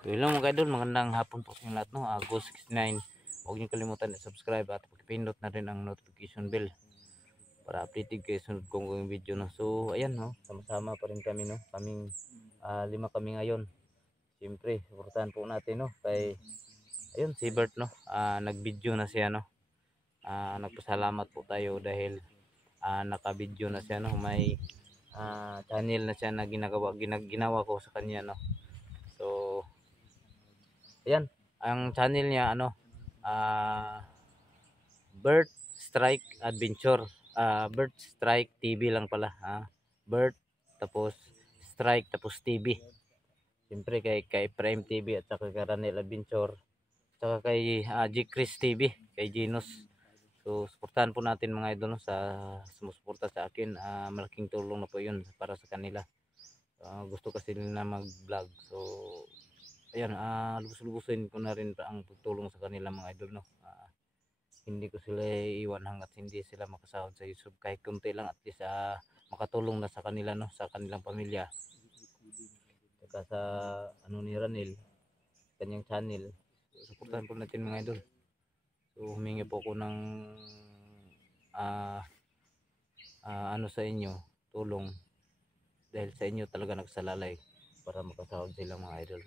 So hello mga idol, magandang hapon po sa inyo lahat, no? August 69. Huwag niyo kalimutan i-subscribe at pag-pindot na rin ang notification bell para updated kayo sunod kong video, no? So ayan, no, sama-sama pa rin kami, no? Kaming 5 kami ngayon. Siyempre, suportahan po natin, no? Kay ayun si Bert, no? Nag-video na siya, no? Nagpasalamat po tayo dahil naka-video na siya, no? May channel na siya na ginawa ko sa kanya, no? So ayan, ang channel niya Bert Strike Adventure. Bert Strike TV lang pala. Bert tapos Strike tapos TV. Siyempre kay Prime TV at saka kay Ranel Adventure. Saka kay G Chris TV, kay Genos. So suportahan po natin mga idol, no, sa sumusuporta sa akin. Malaking tulong na po 'yun para sa kanila. Gusto kasi nila mag-vlog. So ayan, lubos-lubusin ko na rin ang pagtulong sa kanila mga idol, no. Hindi ko sila iiwan hangga't hindi sila makasahod sa YouTube, kahit konti lang, at least makatulong na sa kanila, no, sa kanilang pamilya. Saka sa ni Ranil, kanyang channel, suportahan po natin mga idol. So humingi po ako ng sa inyo, tulong, dahil sa inyo talaga nagsalalay para makasahod sila mga idol.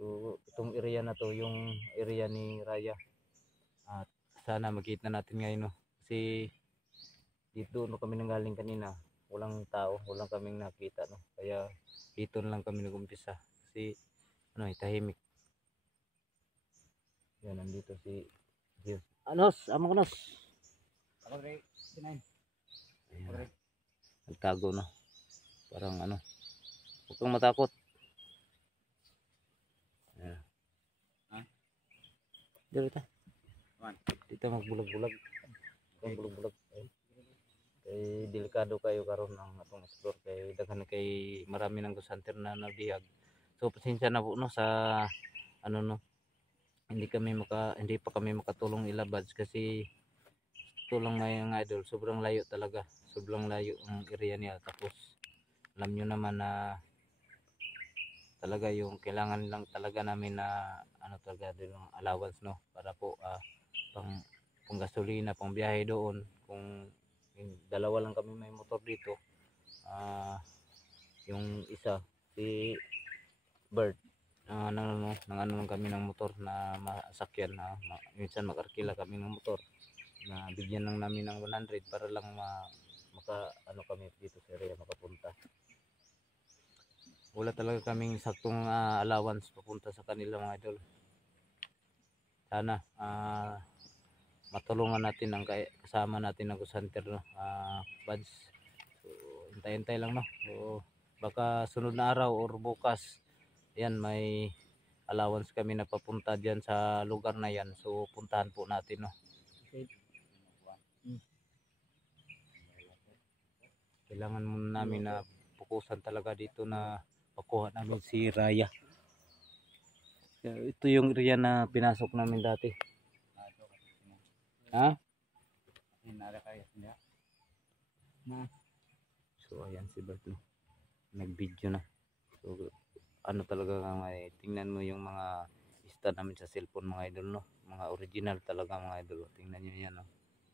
So itong area na to, yung area ni Raya, at sana makita natin ngayon, no, kasi dito, no, kami nanggaling kanina, walang tao, walang kaming nakita, no, kaya dito na lang kami nagumpisa kasi tahimik. Yan, nandito si Jim. Amo ko nos. Ako rin, sinain. Nagtago, no, parang huwag kang matakot. Ayan. Dito magbulag-bulag. Bulag-bulag. Kay delikado kayo karon ng atong explore, kay daghan kay marami ng ghost hunter na nabihag. So pasensya na po, no, sa no, hindi pa kami makatulong ilabads kasi ito lang mga idol, sobrang layo talaga, sobrang layo ang area niya. Tapos alam nyo naman na talaga yung kailangan lang talaga namin na talaga din ng allowance, no, para po pang gasolina, pang biyahe doon. Kung dalawa lang kami may motor dito, yung isa si Bert, nang lang kami ng motor na masakyan, na minsan makarkila kami ng motor na bigyan lang namin ng 100 para lang kami dito sa area makapunta. Wala talaga kaming saktong allowance papunta sa kanila mga idol. Sana matulungan natin ang kasama natin ng ghost hunter, no, buds. So hintay-hintay lang, no. So baka sunod na araw or bukas, yan, may allowance kami na papunta diyan sa lugar na yan. So puntahan po natin, no. Kailangan muna namin na fokusan talaga dito na pakuha namin si Raya. Ito yung area na pinasok namin dati. So ayan si Bert, no, nag-video na. So talaga may tingnan mo yung mga ista namin sa cellphone mga idol, no, mga original talaga mga idol. Tingnan niyo yan, no.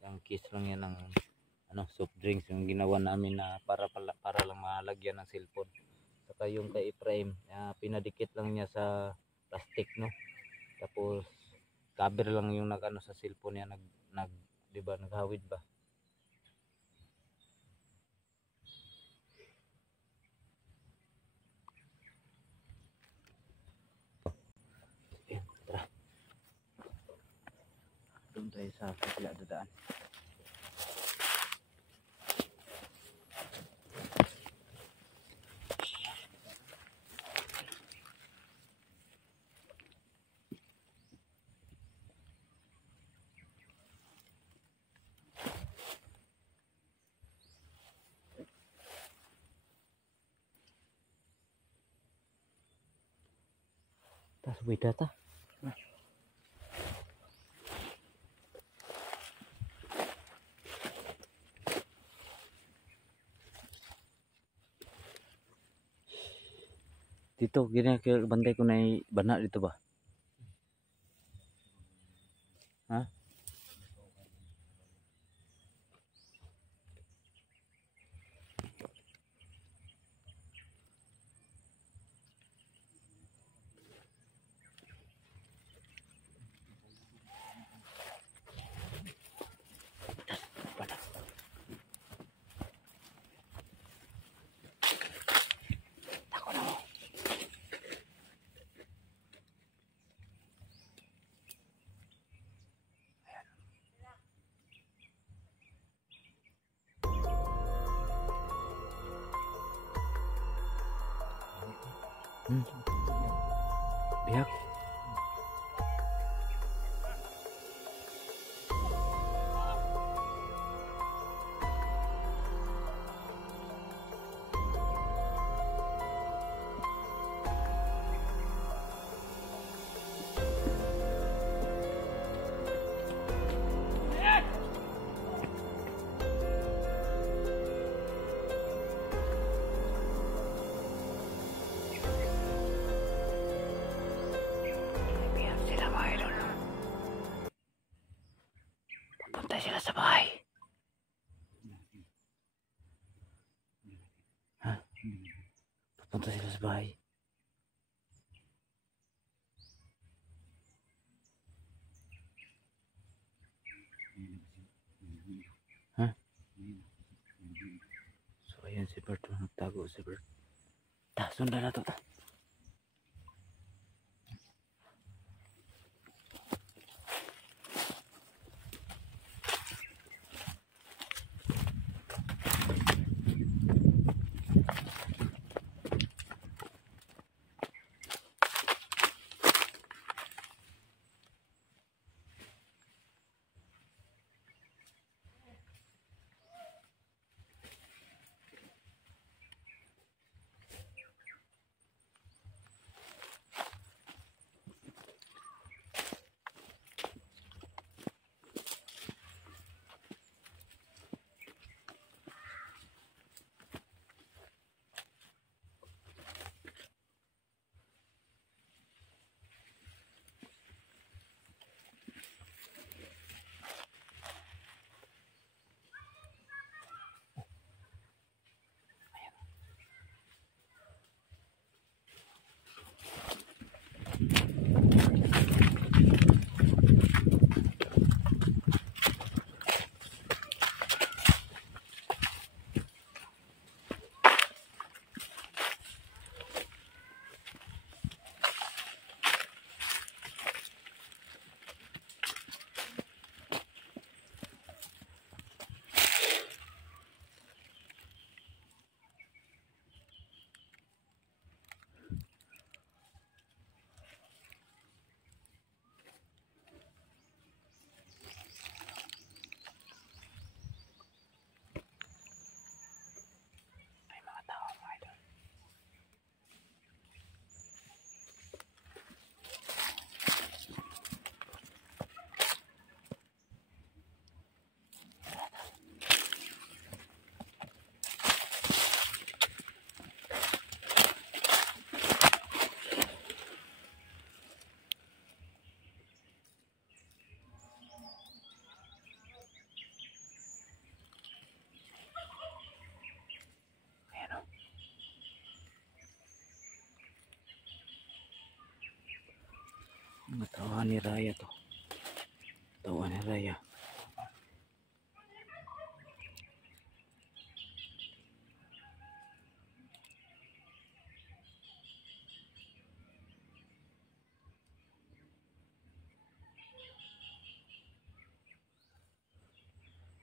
Yung case lang yan ng soft drinks yung ginawa namin na para lang malagyan ng cellphone. Saka yung kay Ephraim, pinadikit lang niya sa plastic, no. Tapos cover lang yung sa cellphone niya, di ba, naghawid ba. Tara. Doon tayo sa kapila dadaan. Tas beda ta. Dito, gini kaya bantay ko na bana dito ba? Ha? Biyak. Biyak sila mga idol. Papunta sila sa bahay. Ha? Papunta sila sa bahay. Ha? So ayan si Bert, nagtago si Bert. Sundan na to ta. Tawa ni Raya to. Tawa ni Raya.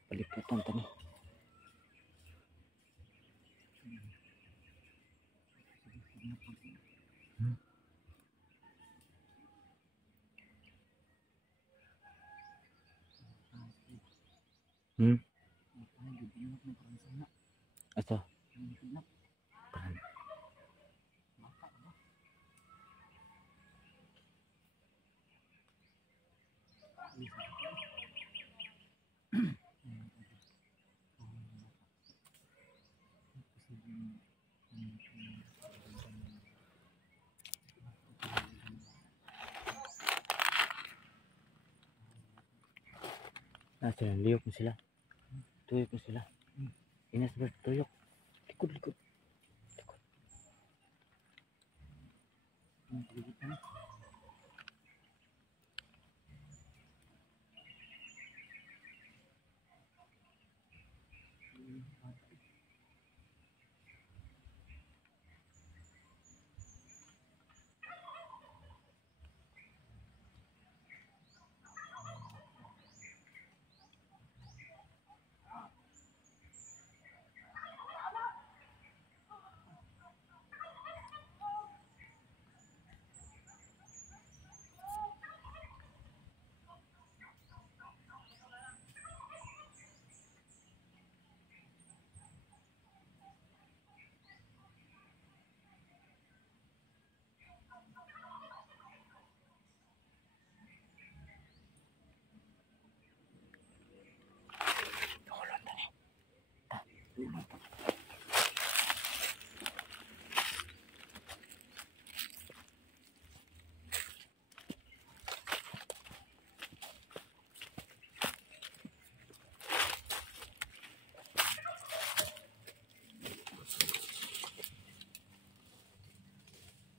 Paliputan tani. Ito. Sila, liyok na sila. Tuyok na sila. Inas Bert, tuyok. Likod, likod. Likod.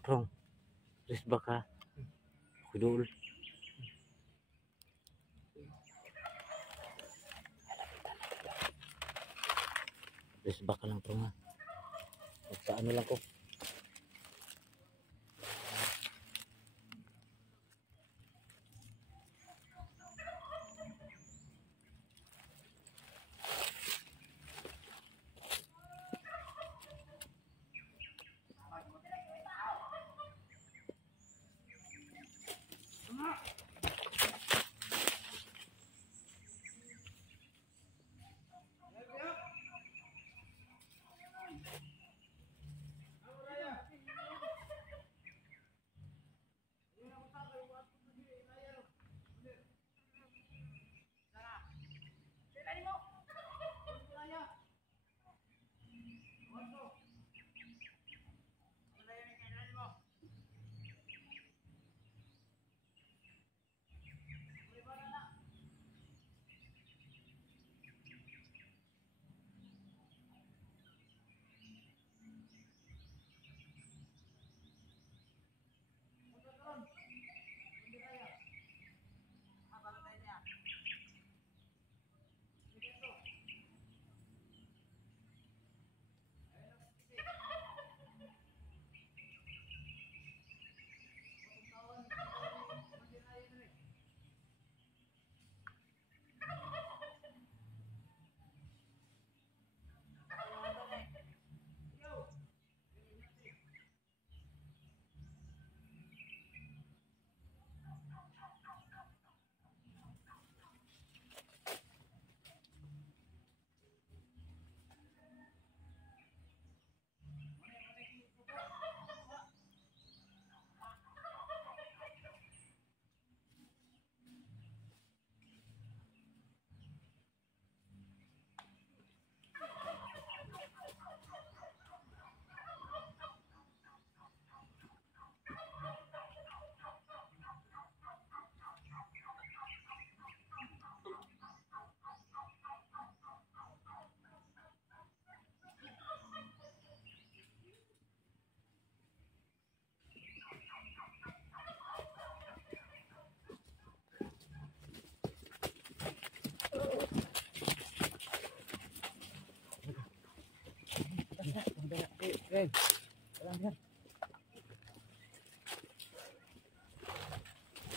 Prong, ris baka. Kudul. Ris baka lang prong ha. Magpaano lang ko.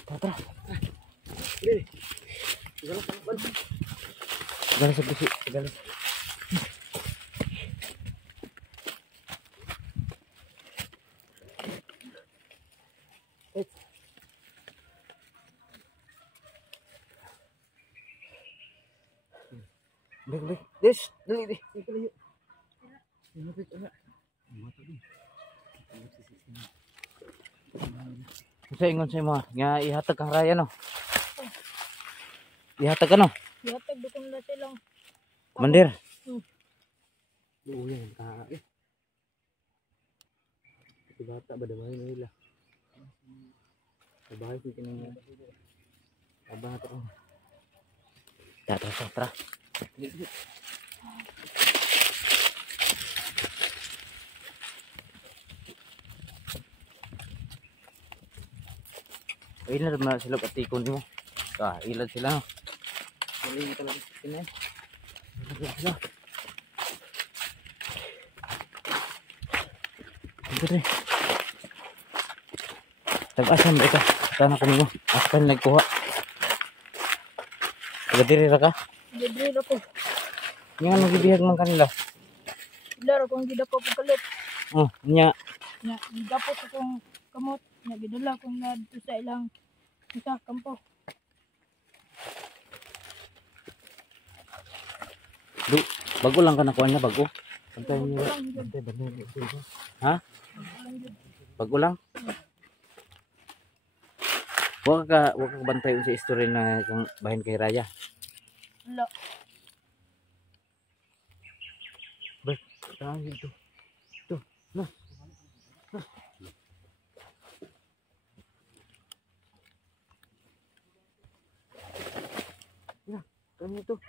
Tara. Segala sa busi, segala. Balik, Des, dali, dali. Sa ingon sa mo nga ihatag kang raya no. Ihatag ano? Ihatag dukong na silang. Mandir. Uyan ka eh. Ito bata ba damay nila? Bahay si kinang abang ato. Tara, tara, tara. Ilan naman sila katikon mo. Ilad sila. Galing talaga sila. Ilad sila. Ito. Tag-asan mereka. Sana kami mo. Asan nagkuha. Taga-diri ra ka? Libre ako. Nga nagibihag man kanila. Ilar akong gidako ko kalit. Oh, nya. Nya gidapot akong kamot. Nya gidala akong na dito sa ilang isa kampo. Du, bago lang ka nakuha niya, bago. Bantay niyo. Lang yun. Bantay. Ha? Lang yun. Bago lang. Huwag ka bantay sa istorya na kang bahin kay Raya. Wala. Bert, saan ito? Ito, na. Na, saan ito?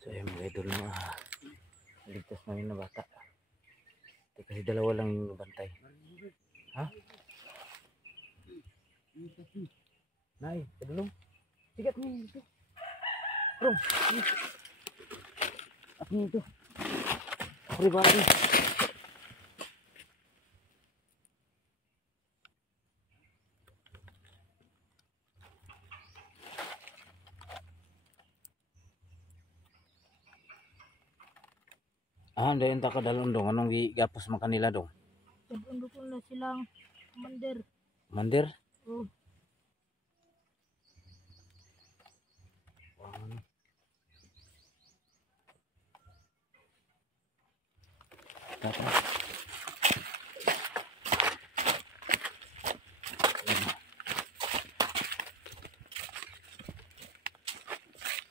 So ayun mga idol no, ligtas na yun na bata. Kasi dalawa lang yung bantay. Ha? Nay, kadulong. Sigat mo ito. Bro, at nito. Pribadi. Dayon ta kadalon dong. Anong gigapos man kanila dong? Sabundo ko na silang commander. Mandir? Oh, Ano? Tata.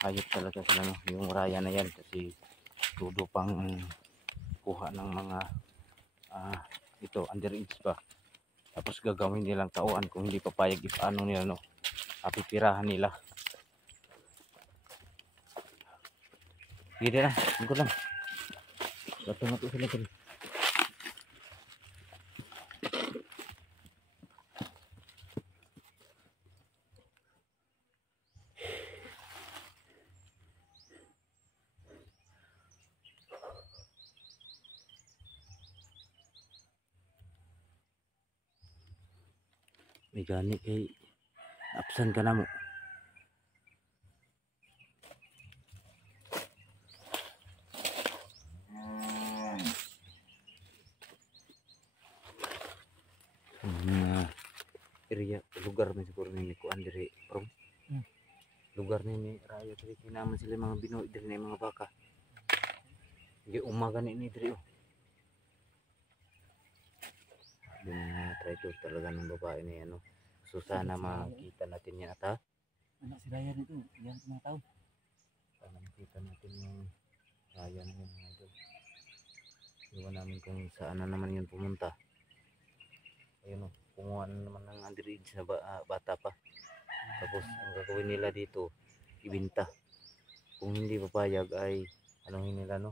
Ayop talaga sila no. Yung Raya na yan kasi tudo pang kuha ng mga ito underage pa. Tapos gagawin nilang tauan kung hindi papayag if ano nila no. Pipirahan nila. Hindi na, hindi lang. Bato na to sila dyan. May gani kay absan ka na mo. Area lugar na siguro ni kuan diri from lugar ni Raya diri kinaman sila mga Binoy diri na mga baka. Hindi umaga ni diri oh. Yung try to talaga ng babae ni ano. So sana makita natin yan at Anak si Raya nito, yan mga tao. sana makita natin yung Raya na yun mga idol. Iwan namin kung saan na naman yun pumunta. Ayun oh, kumuha na naman ng underage na bata pa. Tapos ang gagawin nila dito, ibinta. Kung hindi papayag ay anuhin nila no.